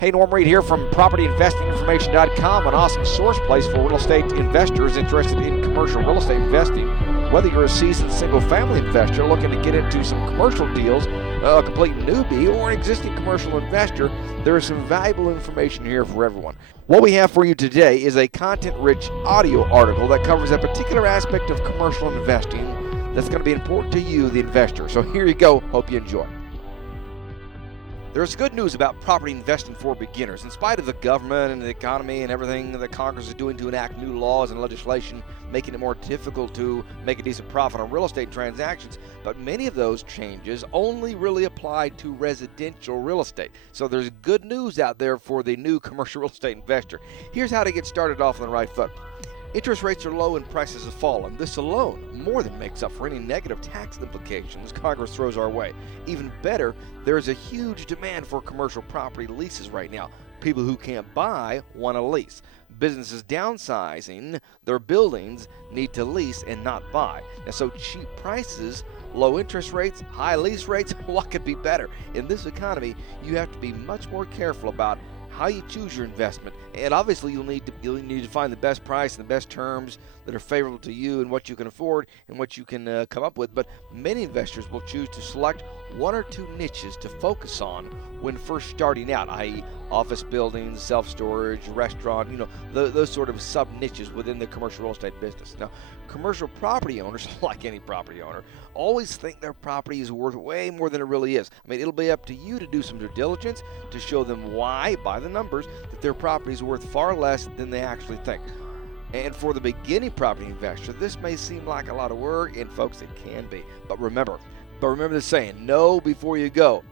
Hey, Norm Reed here from PropertyInvestingInformation.com, an awesome source place for real estate investors interested in commercial real estate investing. Whether you're a seasoned single-family investor looking to get into some commercial deals, a complete newbie, or an existing commercial investor, there is some valuable information here for everyone. What we have for you today is a content-rich audio article that covers a particular aspect of commercial investing that's going to be important to you, the investor. So here you go. Hope you enjoy. There's good news about property investing for beginners. In spite of the government and the economy and everything that Congress is doing to enact new laws and legislation, making it more difficult to make a decent profit on real estate transactions, but many of those changes only really apply to residential real estate. So there's good news out there for the new commercial real estate investor. Here's how to get started off on the right foot. Interest rates are low and prices have fallen. This alone more than makes up for any negative tax implications Congress throws our way. Even better, there is a huge demand for commercial property leases right now. People who can't buy want to lease. Businesses downsizing their buildings need to lease and not buy. And so cheap prices, low interest rates, high lease rates, what could be better? In this economy, you have to be much more careful about how you choose your investment, and obviously you'll need to find the best price and the best terms that are favorable to you and what you can afford and what you can come up with. But many investors will choose to select one or two niches to focus on when first starting out, i.e. office buildings, self-storage, restaurant, those sort of sub-niches within the commercial real estate business. Now, commercial property owners, like any property owner, always think their property is worth way more than it really is. I mean, it'll be up to you to do some due diligence to show them why, by the numbers, that their property is worth far less than they actually think. And for the beginning property investor, this may seem like a lot of work, and folks, it can be. But remember the saying, know before you go.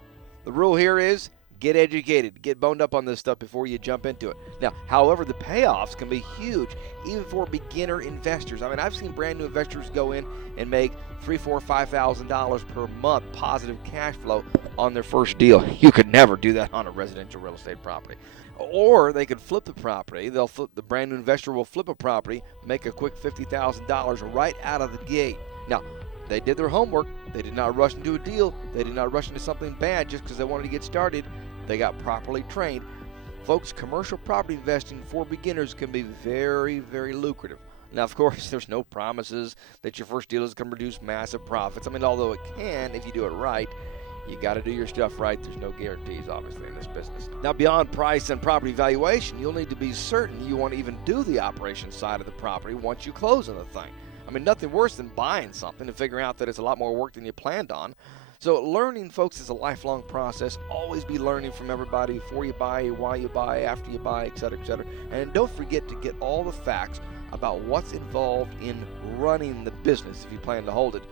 The rule here is get educated, get boned up on this stuff before you jump into it. Now, however, the payoffs can be huge, even for beginner investors. I mean, I've seen brand new investors go in and make $3,000, $4,000, $5,000 per month positive cash flow on their first deal. You could never do that on a residential real estate property. Or they could flip the property. The brand new investor will flip a property, make a quick $50,000 right out of the gate. Now, they did their homework. They did not rush into a deal. They did not rush into something bad just because they wanted to get started. They got properly trained. Folks, commercial property investing for beginners can be very, very lucrative. Now, of course, there's no promises that your first deal is going to produce massive profits. I mean, although it can if you do it right, you got to do your stuff right. There's no guarantees, obviously, in this business. Now, beyond price and property valuation, you'll need to be certain you want to even do the operation side of the property once you close on the thing. I mean, nothing worse than buying something and figuring out that it's a lot more work than you planned on. So learning, folks, is a lifelong process. Always be learning from everybody before you buy, why you buy, after you buy, et cetera, et cetera. And don't forget to get all the facts about what's involved in running the business if you plan to hold it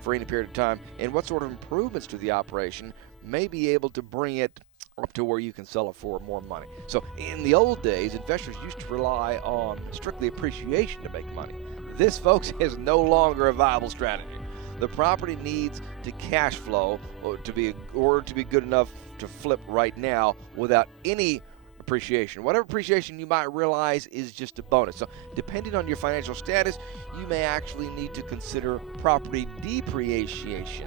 for any period of time, and what sort of improvements to the operation may be able to bring it up to where you can sell it for more money. So in the old days, investors used to rely on strictly appreciation to make money. This, folks, is no longer a viable strategy. The property needs to cash flow to be good enough to flip right now without any appreciation. Whatever appreciation you might realize is just a bonus. So depending on your financial status, you may actually need to consider property depreciation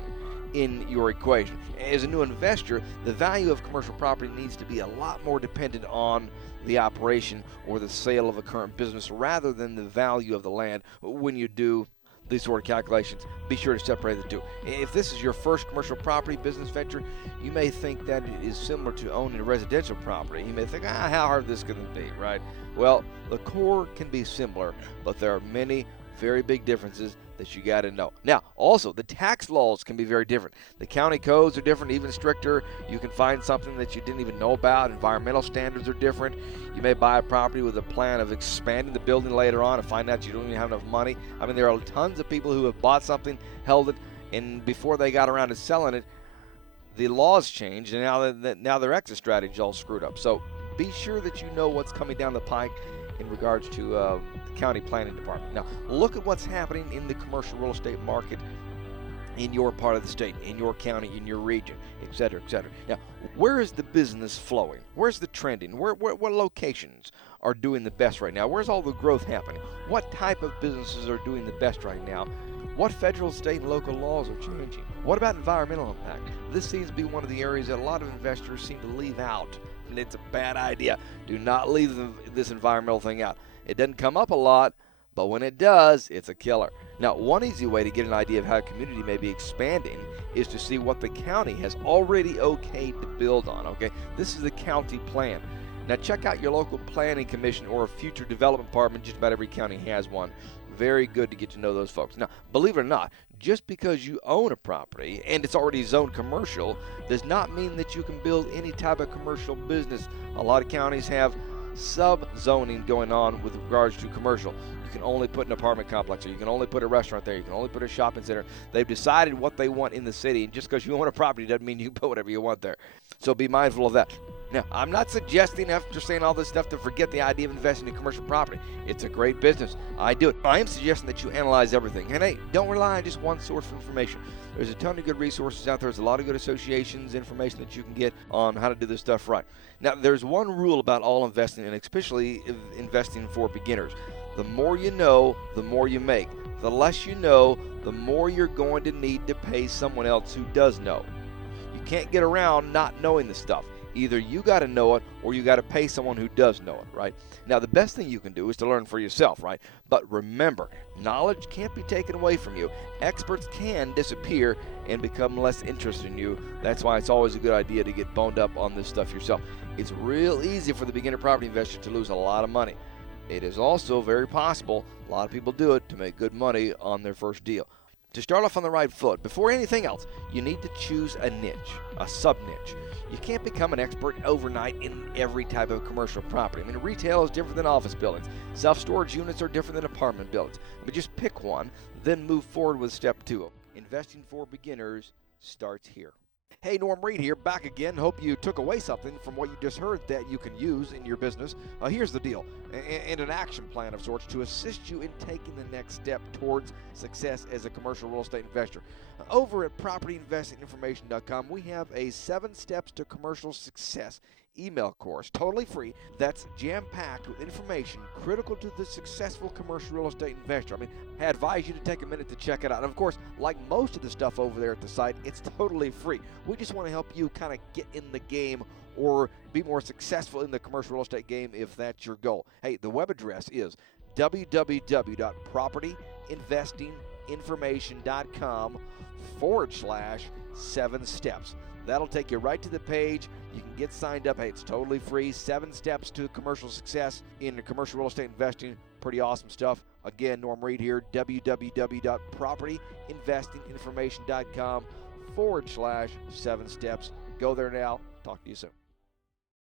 in your equation. As a new investor, the value of commercial property needs to be a lot more dependent on the operation or the sale of a current business rather than the value of the land. When you do these sort of calculations, be sure to separate the two. If this is your first commercial property business venture, you may think that it is similar to owning a residential property. You may think, how hard this going to be, right? Well, the core can be similar, but there are many very big differences that you got to know. Now, also, the tax laws can be very different. The county codes are different, even stricter. You can find something that you didn't even know about. Environmental standards are different. You may buy a property with a plan of expanding the building later on and find out you don't even have enough money. I mean, there are tons of people who have bought something, held it, and before they got around to selling it, the laws changed, and now their exit strategy is all screwed up. So be sure that you know what's coming down the pike in regards to the county planning department. Now, look at what's happening in the commercial real estate market in your part of the state, in your county, in your region, et cetera, et cetera. Now, where is the business flowing? Where's the trending? What locations are doing the best right now? Where's all the growth happening? What type of businesses are doing the best right now? What federal, state, and local laws are changing? What about environmental impact? This seems to be one of the areas that a lot of investors seem to leave out and it's a bad idea. Do not leave this environmental thing out. It doesn't come up a lot, but when it does, it's a killer. Now, one easy way to get an idea of how a community may be expanding is to see what the county has already okayed to build on, okay? This is the county plan. Now, check out your local planning commission or a future development department. Just about every county has one. Very good to get to know those folks. Now, believe it or not, just because you own a property and it's already zoned commercial does not mean that you can build any type of commercial business. A lot of counties have sub-zoning going on with regards to commercial. You can only put an apartment complex, or you can only put a restaurant there, you can only put a shopping center. They've decided what they want in the city, and just because you own a property doesn't mean you can put whatever you want there. So be mindful of that. Now, I'm not suggesting, after saying all this stuff, to forget the idea of investing in commercial property. It's a great business. I do it. I am suggesting that you analyze everything. And hey, don't rely on just one source of information. There's a ton of good resources out there. There's a lot of good associations, information that you can get on how to do this stuff right. Now, there's one rule about all investing, and especially investing for beginners. The more you know, the more you make. The less you know, the more you're going to need to pay someone else who does know. You can't get around not knowing the stuff. Either you got to know it or you got to pay someone who does know it, right? Now, the best thing you can do is to learn for yourself, right? But remember, knowledge can't be taken away from you. Experts can disappear and become less interested in you. That's why it's always a good idea to get boned up on this stuff yourself. It's real easy for the beginner property investor to lose a lot of money. It is also very possible, a lot of people do it, to make good money on their first deal. To start off on the right foot, before anything else, you need to choose a niche, a sub-niche. You can't become an expert overnight in every type of commercial property. I mean, retail is different than office buildings. Self-storage units are different than apartment buildings. But just pick one, then move forward with step 2. Investing for beginners starts here. Hey, Norm Reed here, back again. Hope you took away something from what you just heard that you can use in your business. Here's the deal, and an action plan of sorts to assist you in taking the next step towards success as a commercial real estate investor. Over at PropertyInvestingInformation.com, we have a 7 Steps to Commercial Success email course, totally free, that's jam-packed with information critical to the successful commercial real estate investor. I mean, I advise you to take a minute to check it out. And of course, like most of the stuff over there at the site, it's totally free. We just want to help you kind of get in the game or be more successful in the commercial real estate game if that's your goal. Hey, the web address is www.propertyinvestinginformation.com/7 steps. That'll take you right to the page. You can get signed up. Hey, it's totally free. 7 steps to commercial success in commercial real estate investing. Pretty awesome stuff. Again, Norm Reed here, www.propertyinvestinginformation.com/7 steps. Go there now. Talk to you soon.